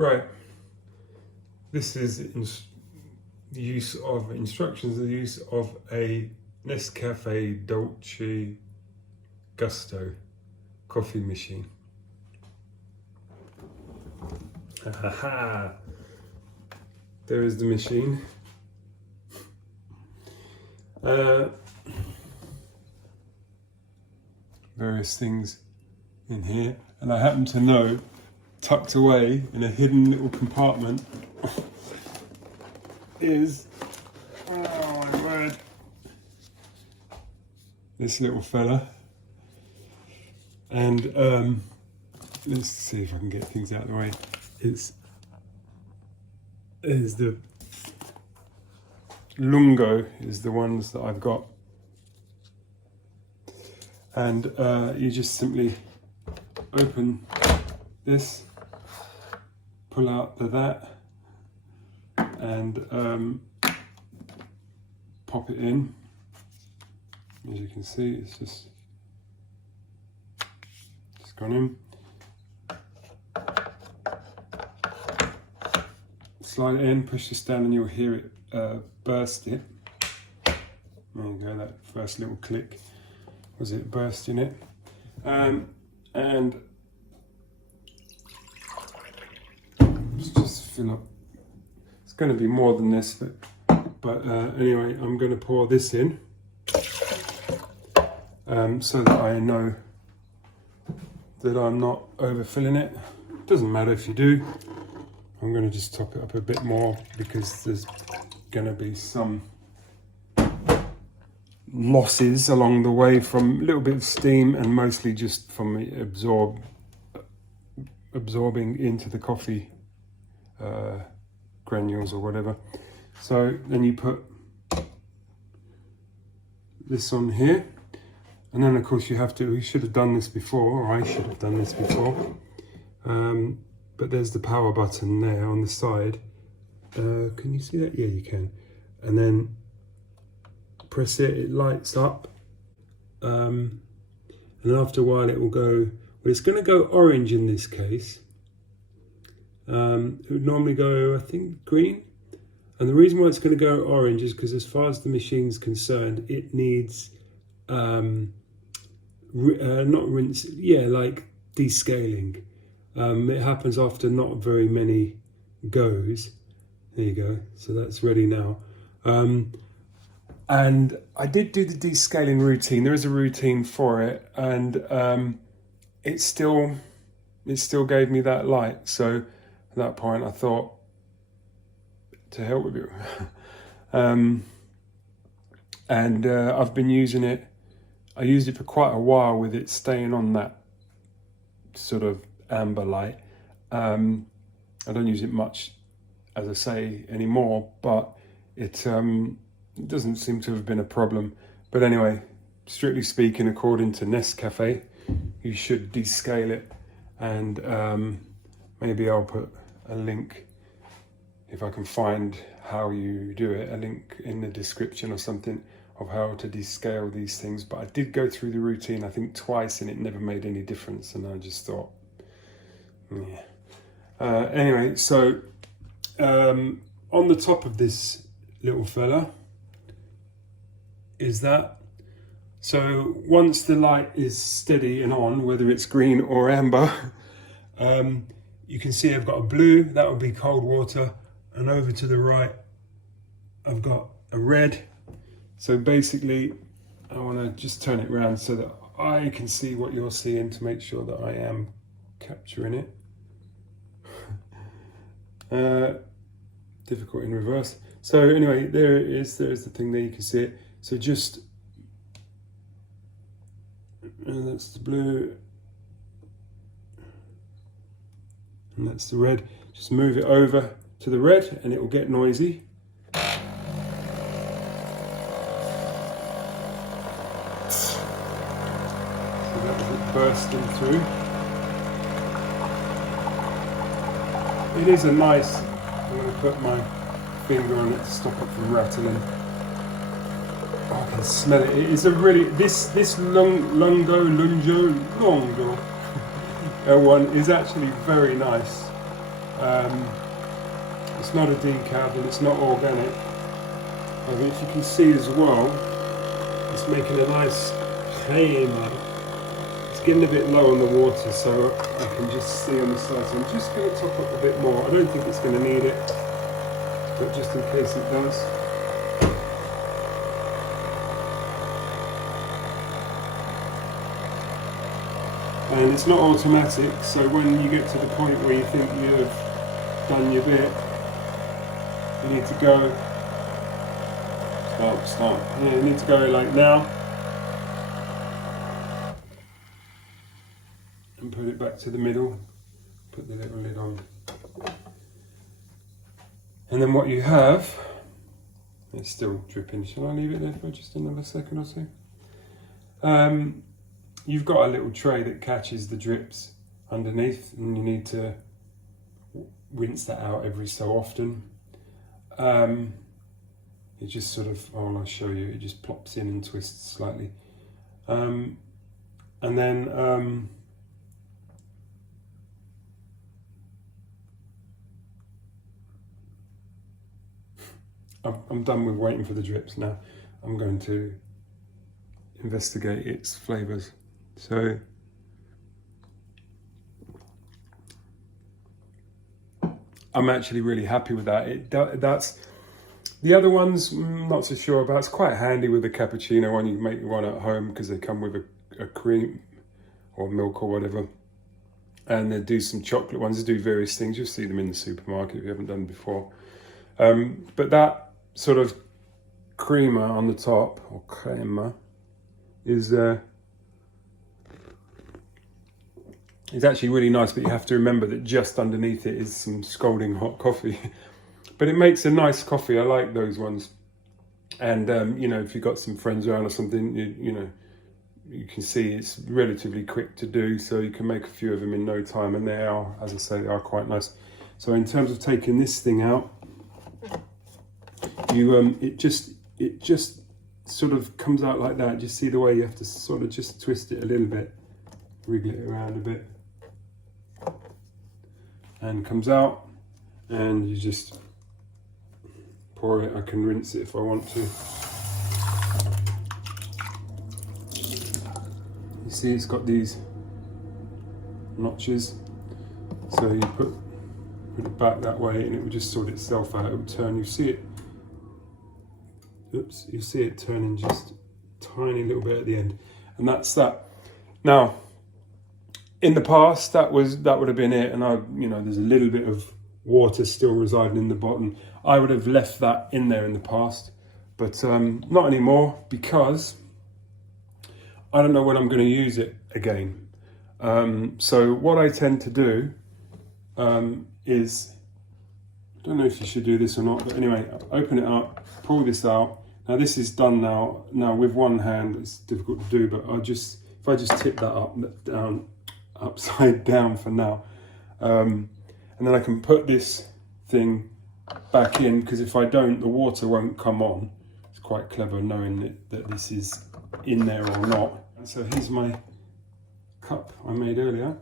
Right, this is the use of instructions, the use of a Nescafé Dolce Gusto coffee machine. Aha! There is the machine. Various things in here, and I happen to know, tucked away in a hidden little compartment is, oh my word, this little fella. And let's see if I can get things out of the way. Is the Lungo is the ones that I've got, and you just simply open this, pull out that, and pop it in. As you can see, it's just gone in. Slide it in, push this down, and you'll hear it burst it. There you go, that first little click was it bursting it. And let's just fill up. It's going to be more than this, but anyway, I'm going to pour this in so that I know that I'm not overfilling it. Doesn't matter if you do. I'm going to just top it up a bit more because there's going to be some losses along the way from a little bit of steam and mostly just from it absorbing into the coffee granules or whatever. So then you put this on here, and then of course we should have done this before, or I should have done this before. But there's the power button there on the side. Can you see that? Yeah, you can. And then press it, it lights up. And after a while it will go, well, it's going to go orange in this case. It would normally go, I think, green. And the reason why it's going to go orange is because as far as the machine's concerned, it needs, not rinse, yeah, like descaling. It happens after not very many goes. There you go. So that's ready now. And I did do the descaling routine. There is a routine for it, and it still gave me that light. So at that point, I thought, to hell with you. And I've been using it. I used it for quite a while with it staying on that sort of amber light. I don't use it much, as I say, anymore, but it doesn't seem to have been a problem. But anyway, strictly speaking, according to Nescafé, you should descale it, and maybe I'll put a link, if I can find how you do it, a link in the description or something of how to descale these things. But I did go through the routine, I think twice, and it never made any difference, and I just thought, yeah. Anyway, so on the top of this little fella is that. So once the light is steady and on, whether it's green or amber, you can see I've got a blue, that will be cold water, and over to the right I've got a red. So basically I want to just turn it around so that I can see what you're seeing, to make sure that I am capturing it. Difficult in reverse. So anyway, there it is. There's the thing there, you can see it. So just, that's the blue, and that's the red. Just move it over to the red and it will get noisy. So that was it bursting through. It is a nice, I'm going to put my finger on it to stop it from rattling. Oh, I can smell it. It is a really, this Lungo one is actually very nice. It's not a decaf and it's not organic. But if you can see as well, it's making a nice crema. It's getting a bit low on the water, so I can just see on the side. So I'm just going to top up a bit more. I don't think it's going to need it, but just in case it does. And it's not automatic, so when you get to the point where you think you've done your bit, you need to go, stop. Yeah, you need to go like now, and put it back to the middle, put the little lid on. And then what you have, it's still dripping, shall I leave it there for just another second or so? You've got a little tray that catches the drips underneath, and you need to rinse that out every so often. It just sort of, I'll show you, it just plops in and twists slightly. And then I'm done with waiting for the drips now. I'm going to investigate its flavours. So I'm actually really happy with that. That's the other ones, not so sure about. It's quite handy with the cappuccino one. You can make one at home because they come with a cream or milk or whatever. And they do some chocolate ones. They do various things. You'll see them in the supermarket if you haven't done before. But that sort of creamer on the top, or crema, is actually really nice, but you have to remember that just underneath it is some scalding hot coffee. But it makes a nice coffee. I like those ones. And you know, if you've got some friends around or something, you know, you can see it's relatively quick to do, so you can make a few of them in no time, and they are, as I say, they are quite nice. So in terms of taking this thing out, you it just sort of comes out like that. Just see the way you have to sort of just twist it a little bit, wriggle it around a bit, and comes out, and you just pour it. I can rinse it if I want to. You see it's got these notches, so you put it back that way and it will just sort itself out. It will turn, you see it, oops, you see it turning just a tiny little bit at the end, and that's that. Now, in the past, that would have been it, and you know, there's a little bit of water still residing in the bottom. I would have left that in there in the past, but not anymore, because I don't know when I'm going to use it again. So what I tend to do is, I don't know if you should do this or not, but anyway, open it up, pull this out. Now this is done now. Now with one hand, it's difficult to do, but if I just tip that upside down for now, and then I can put this thing back in, because if I don't, the water won't come on. It's quite clever knowing that this is in there or not. And so here's my cup I made earlier.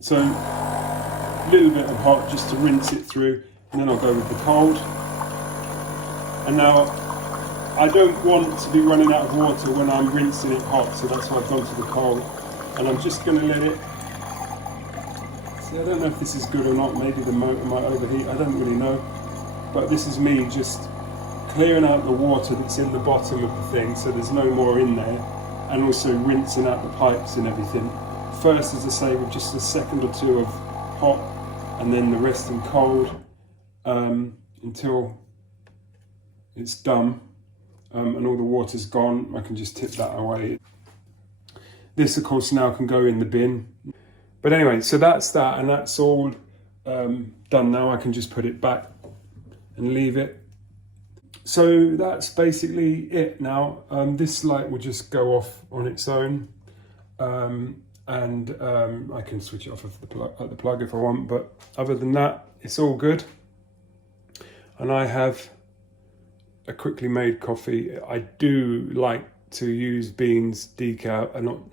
So a little bit of hot just to rinse it through, and then I'll go with the cold. And now I don't want to be running out of water when I'm rinsing it hot, so that's why I've gone to the cold. And I'm just going to let it, see, I don't know if this is good or not, maybe the motor might overheat, I don't really know. But this is me just clearing out the water that's in the bottom of the thing, so there's no more in there, and also rinsing out the pipes and everything. First, as I say, with just a second or two of hot, and then the rest in cold, until it's done, and all the water's gone. I can just tip that away. This, of course, now can go in the bin. But anyway, so that's that, and that's all done now. I can just put it back and leave it. So that's basically it now. This light will just go off on its own, and I can switch it off at the plug if I want, but other than that, it's all good. And I have a quickly made coffee. I do like to use beans decaf, I don't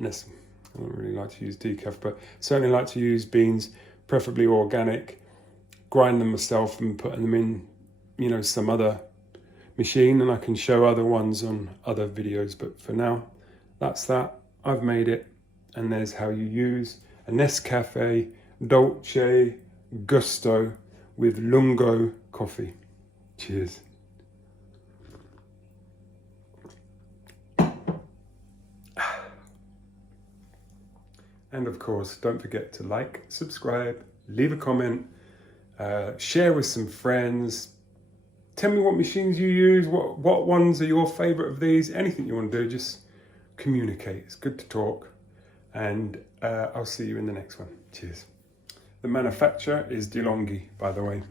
really like to use decaf, but certainly like to use beans preferably organic, grind them myself and put them in, you know, some other machine, and I can show other ones on other videos. But for now, that's that. I've made it, and there's how you use a Nescafé Dolce Gusto with Lungo coffee. Cheers. And of course, don't forget to like, subscribe, leave a comment, share with some friends. Tell me what machines you use, what ones are your favorite of these, anything you want to do, just communicate. It's good to talk. And I'll see you in the next one. Cheers. The manufacturer is DeLonghi, by the way.